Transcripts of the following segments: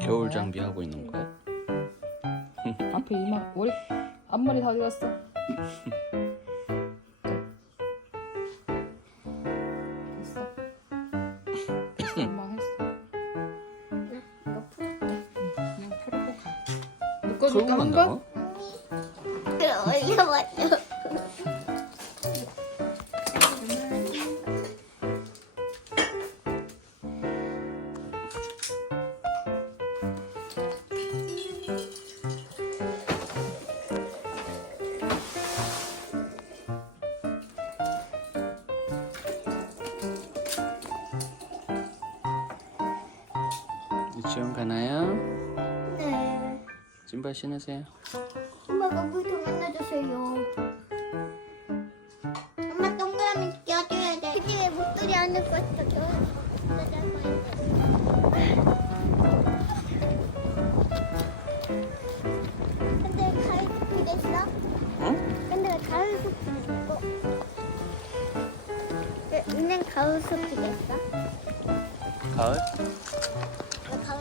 겨울 장비 하고 있는 거야? 앞에 이마 머리 앞머리 다 어디 갔어? 됐어. 됐어 엄마 했어. 이거 풀. 그냥 풀고 가. 묶어줄까 풀고 한 간다고? 번? 그럼 올려봤죠. 유치원 가나요? 네. 신발 신으세요. 엄마가 물좀 만나주세요. 엄마 동그라미 껴줘야 돼. 근데 왜 목도리 안 넣고 있어? 근데 왜 가을 숲이 됐어? 응? 근데 왜 가을 숲이 됐어? 왜 있는 가을 숲이 됐어? 가을?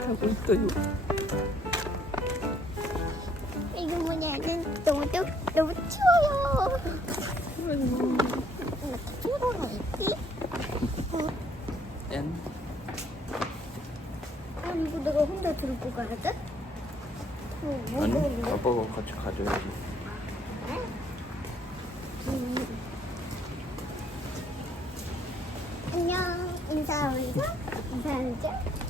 하고 있어요. 머리 애는 너무 더- 너무 추워요. 어떻게 추워야지? 엔? 아, 이거 내가 혼자 들고 가야 돼? 어, 뭐 아니, 먹는데? 아빠가 같이 가져야지. 음. 안녕, 인사 올리고, 인사 올리고,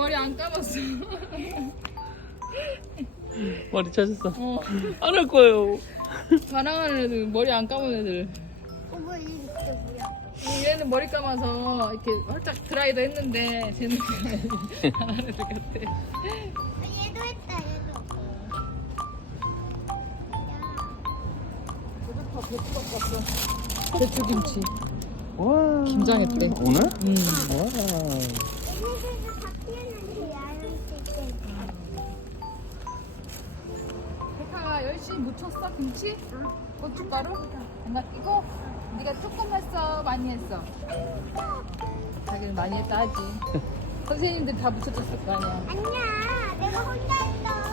머리 안 감았어. 머리 찾았어. 어. 안 할 거예요. 자랑하는 애들 머리 안 감은 애들. 어머 이게 뭐야? 얘는 머리 감아서 이렇게 활짝 드라이도 했는데 쟤는 안 하는 애들 같아. 아, 얘도 했다 얘도. 야, 배추김치. 와. 김장했대. 오늘? 음. 와. 묻혔어 김치? 고춧가루? 안 낚이고? 네가 조금 했어 많이 했어? 자기는 많이 했다 하지 선생님들 다 묻혀줬을 거 아니야 아니야, 내가 혼자 했어.